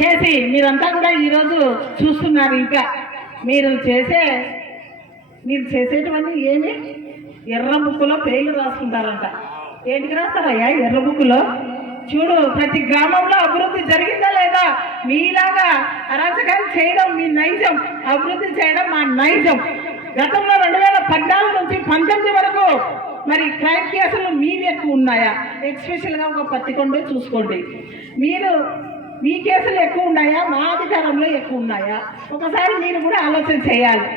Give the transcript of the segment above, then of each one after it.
చేసి మీరంతా కూడా ఈరోజు చూస్తున్నారు. ఇంకా మీరు చేసేటువంటి ఏమి ఎర్ర బుక్కులో పేర్లు రాసుకుంటారంట. ఏంటికి రాస్తారయ్యా ఎర్ర బుక్కులో? చూడు, ప్రతి గ్రామంలో అభివృద్ధి జరిగిందా లేదా? మీలాగా అరాచకాలు చేయడం మీ నైజం, అభివృద్ధి చేయడం మా నైజం. గతంలో 2014 నుంచి 19 వరకు మరి క్రైమ్ కేసులు మీవి ఎక్కువ ఉన్నాయా? ఎక్స్పెషల్గా ఒక పత్తికొండ చూసుకోండి. మీ కేసులు ఎక్కువ ఉన్నాయా, మా అధికారంలో ఎక్కువ ఉన్నాయా? ఒకసారి మీరు కూడా ఆలోచన చేయాలి.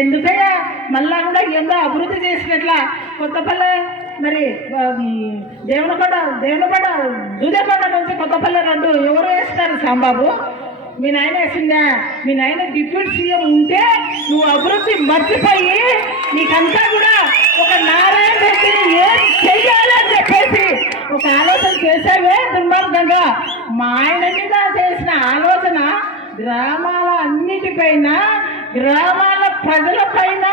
ఎందుకయ్యా మళ్ళా కూడా ఏందో అభివృద్ధి చేసినట్ల కొత్తపల్లె మరి దేవునపడ దుదేపడ నుంచి కొత్తపల్లె రోడ్డు ఎవరు వేస్తారు? సాంబాబు మీ నాయన వేసిందా? మీ నాయన డిప్యూటీ సీఎం ఉంటే నువ్వు అభివృద్ధి మర్చిపోయి నీకంతా కూడా ఒక నారాయణ రెడ్డిని ఏం చెయ్యాలని చెప్పేసి ఒక ఆలోచన చేసావే దుర్మార్గంగా. మా ఆయన మీద చేసిన ఆలోచన గ్రామాల అన్నిటిపైన, గ్రామాల ప్రజల పైన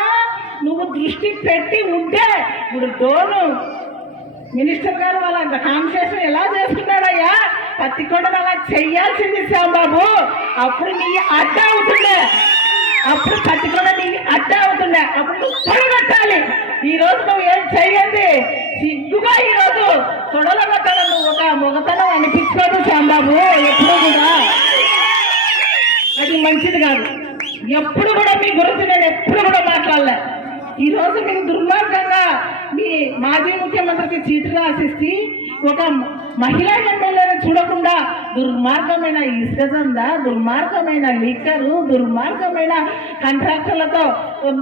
నువ్వు దృష్టి పెట్టి ఉంటే ఇప్పుడు డోను మినిస్టర్ గారు వాళ్ళ కాన్సెషన్ ఎలా చేసుకున్నాడయ్యా? పత్తికొండను అలా చెయ్యాల్సింది శ్యాంబాబు. అప్పుడు నీ అడ్డ అవుతుండే, అప్పుడు పత్తికొండ నీ అడ్డ అవుతుండే, అప్పుడు నువ్వు తొడగట్టాలి. ఈ రోజు నువ్వు ఏం చెయ్యండి సిగ్గుగా ఈరోజు తొడలగట్టడం నువ్వు ఒక మొగతనం అనిపించుకోదు శ్యాంబాబు. ఎప్పుడు కూడా అది మంచిది కాదు. ఎప్పుడు కూడా మీ గురించి నేను ఎప్పుడు కూడా మాట్లాడలే. ఈరోజు మీరు దుర్మార్గంగా మీ మాజీ ముఖ్యమంత్రికి చీటి రాసిస్తే ఒక మహిళా ఎమ్మెల్యేని చూడకుండా దుర్మార్గమైన ఇసుక దందా, దుర్మార్గమైన లిక్కరు, దుర్మార్గమైన కాంట్రాక్టర్లతో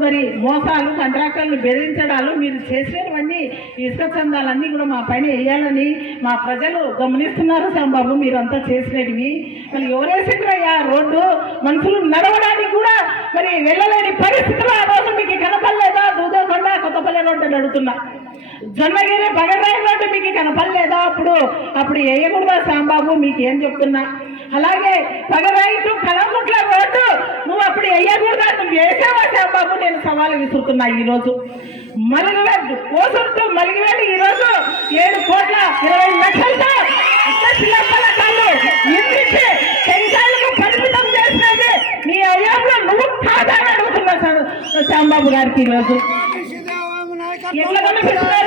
మరి మోసాలు, కాంట్రాక్టర్లు బెదిరించడాలు మీరు చేసేవన్నీ ఇసుక చందాలన్నీ కూడా మా పైన వేయాలని మా ప్రజలు గమనిస్తున్నారు. సాంబాబు మీరంతా చేసినవి మరి ఎవరేసిండ్రయ్యా రోడ్డు? మనుషులు నడవడానికి కూడా మరి వెళ్ళలేని పరిస్థితులు ఆ రోజు మీకు కనపడలేదా? దూదకొండ కొత్తపల్లె రోడ్డు నడుతున్నా, జొన్నగిరి బగరాయి రోడ్డు మీకు కనపడలేదా? అప్పుడు వేయకూడదా సాంబాబు? మీకు ఏం చెప్తున్నా. అలాగే పగరాయి టు కలంగుట్ల రోడ్డు నువ్వు అప్పుడు వేయకూడదా? నువ్వు వేసావా సాంబాబు? నేను సవాలు విసురుతున్నా. ఈరోజు మలిగివేలు కోసంతో మలిగివేలు ఈరోజు 7,20,00,000తో ఇంటికి పెన్షన్లకు పరిమితం చేసినది నీ అయ్యాలో నువ్వు కాదని అడుగుతున్నా సాంబాబు గారికి. ఈరోజు ఎట్లా కనిపిస్తున్నారు?